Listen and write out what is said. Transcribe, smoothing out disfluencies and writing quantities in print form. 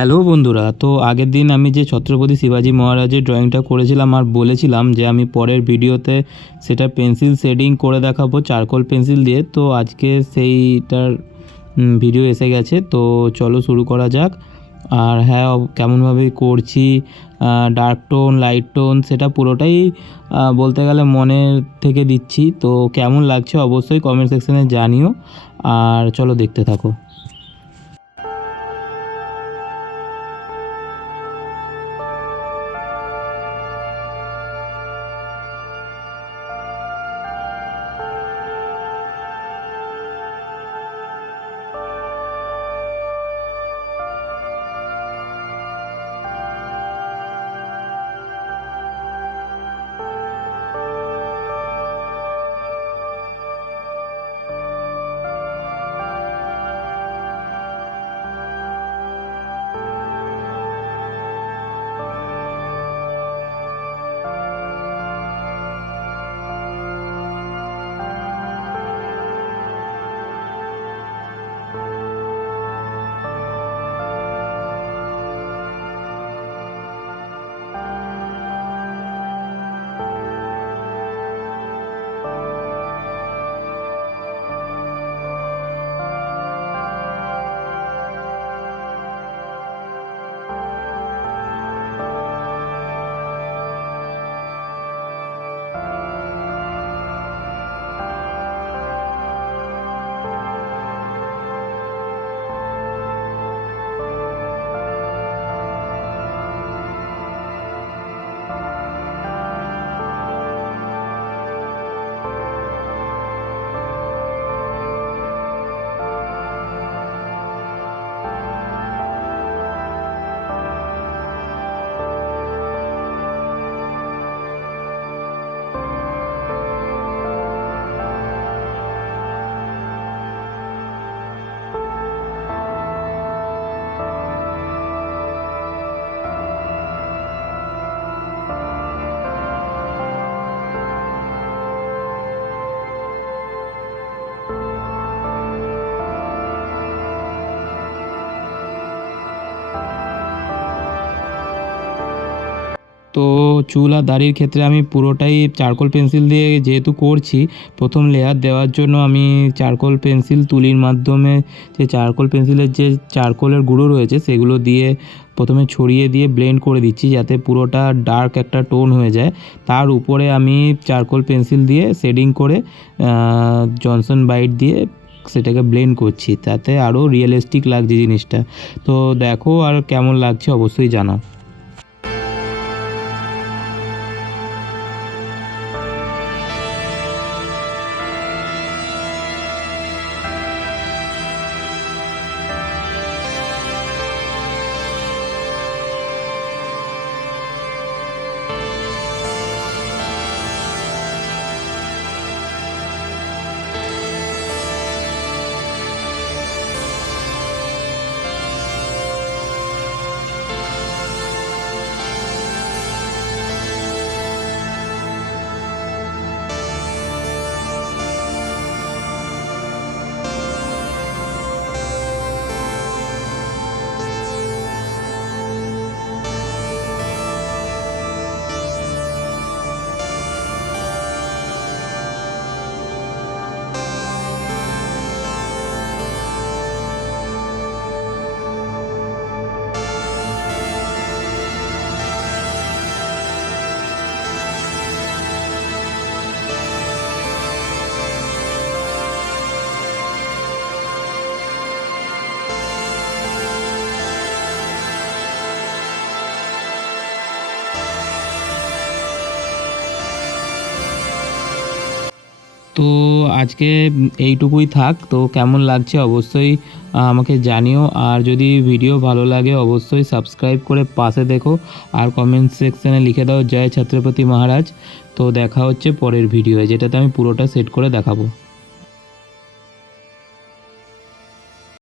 Hello বন্ধুরা, তো আগের দিন আমি যে ছত্রপতি শিবাজি মহারাজের ড্রয়িংটা করেছিলাম আর বলেছিলাম যে আমি পরের ভিডিওতে সেটা পেন্সিল শেডিং করে দেখাবো চারকোল পেন্সিল দিয়ে। তো আজকে সেইটার ভিডিও এসে গেছে, তো চলো শুরু করা যাক। আর হ্যাঁ, কেমনভাবে করছি, ডার্ক টোন লাইট টোন সেটা পুরোটাই বলতে গেলে মনের থেকে দিচ্ছি। তো কেমন লাগছে অবশ্যই কমেন্ট সেকশানে জানিও, আর চলো দেখতে থাকো। তো চুল আর দাড়ির ক্ষেত্রে আমি পুরোটাই চারকোল পেন্সিল দিয়ে যেহেতু করছি, প্রথম লেয়ার দেওয়ার জন্য আমি চারকোল পেন্সিল তুলির মাধ্যমে যে চারকোল পেন্সিলের যে চারকোলের গুঁড়ো রয়েছে সেগুলো দিয়ে প্রথমে ছড়িয়ে দিয়ে ব্লেন্ড করে দিচ্ছি যাতে পুরোটা ডার্ক একটা টোন হয়ে যায়। তার উপরে আমি চারকোল পেন্সিল দিয়ে শেডিং করে জনসন বাইট দিয়ে সেটাকে ব্লেন্ড করছি, তাতে আরও রিয়েলিস্টিক লাগছে জিনিসটা। তো দেখো আর কেমন লাগছে অবশ্যই জানাও। তো আজকে এইটুকুই থাক। তো কেমন লাগছে অবশ্যই আমাকে জানিও, আর যদি ভিডিও ভালো লাগে অবশ্যই সাবস্ক্রাইব করে পাশে দেখো, আর কমেন্ট সেকশানে লিখে দাও জয় ছত্রপতি মহারাজ। তো দেখা হচ্ছে পরের ভিডিওয়ে, যেটাতে আমি পুরোটা সেট করে দেখাবো।